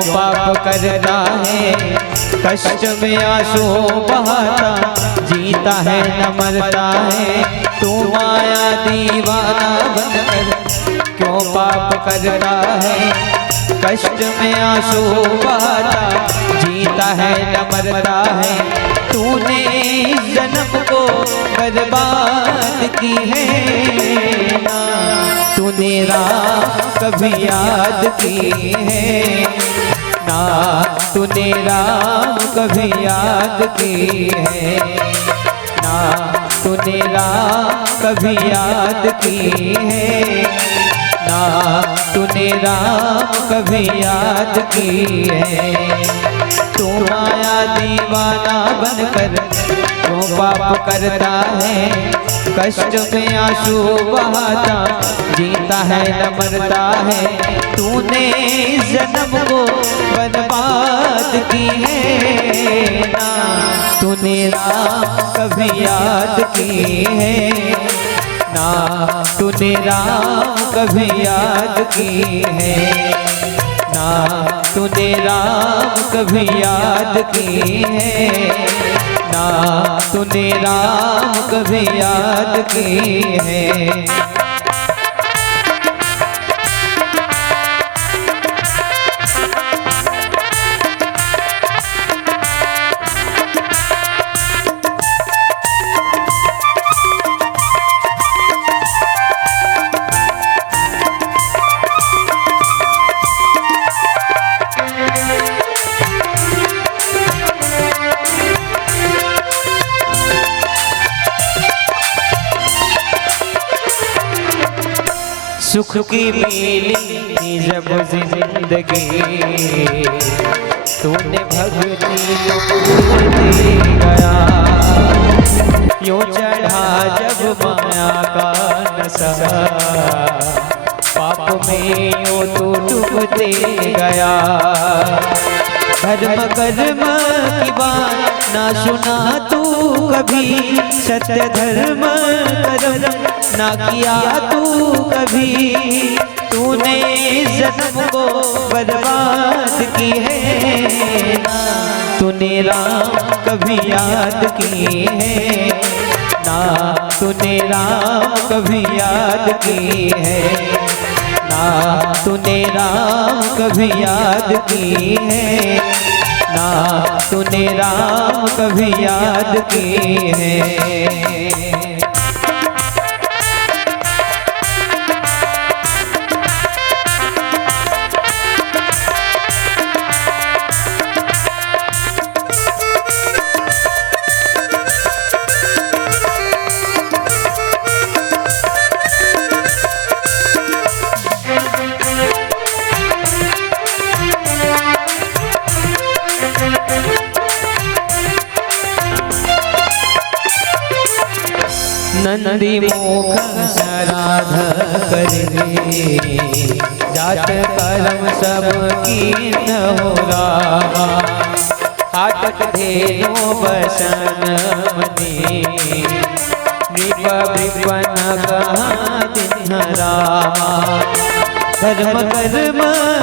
क्यों पाप करता है, कष्ट में आंसू बहाता, जीता है न मरता है, तू माया दीवाना बनकर क्यों पाप करता है, कष्ट में आंसू बहाता, जीता है न मरता है, तूने इस जन्म को बर्बाद की है ना, तूने राम कभी याद की है ना, तूने राम कभी याद की है ना, तूने राम कभी याद की है ना, तूने राम कभी याद की है। तू माया दीवाना बनकर क्यों पाप करता है, कष्ट में आंसू बहाता, जीता है न मरता है, तूने इस जन्म को बर्बाद की है ना, तूने राम कभी याद की है ना, तूने राम कभी याद की है ना, तूने राम कभी याद की है ना, तूने राम कभी याद की है। सुख की मिली जब जिंदगी, तूने भक्ति को दे गया, यूं चढ़ा जब माया का नशा, पाप में यूं तू डूबते गया, धर्म कर्म की बात ना सुना तू कभी, सत्य धर्म कर्म ना किया तू कभी, तूने जन्म को बर्बाद की है ना, तूने राम कभी याद की है ना, तूने राम कभी याद की है ना, तूने राम कभी याद की है ना, तूने राम कभी याद की है। नंदी मुख श्राद्ध करे, जात कर्म सब कीन हो रामा, हाटक धेनु बसन मनी, नृप विपन कहाँ दिन रामा, धर्म कर्म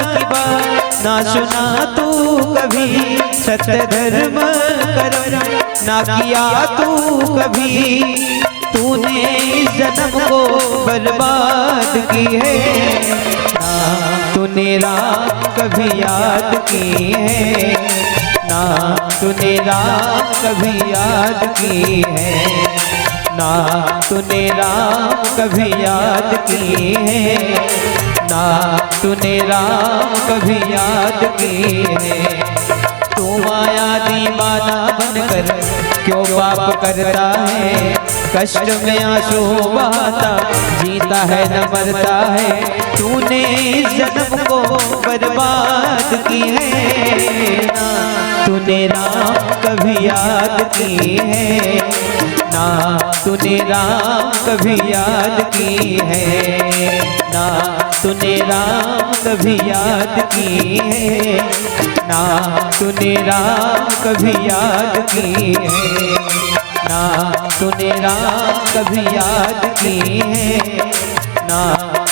की बात ना सुना तू कभी, सत्य धर्म कर्म ना किया तू कभी, तूने इस जन्म को बर्बाद की है ना, तूने राम कभी याद की है ना, तूने राम कभी याद की है ना, तूने राम कभी याद की है ना, तूने राम कभी याद की है। तू माया दीवाना बनकर क्यों पाप करता है, कष्ट में आंसू बहाता, जीता है न मरता है, तूने इस जन्म को बर्बाद की है ना, तूने राम कभी याद की है ना, तूने राम कभी याद की है ना, तूने राम कभी याद की है ना, तूने राम कभी याद की है ना, तूने राम कभी याद की है ना,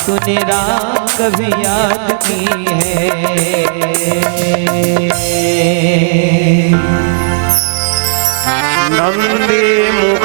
तूने राम कभी याद की है। नंदी मुख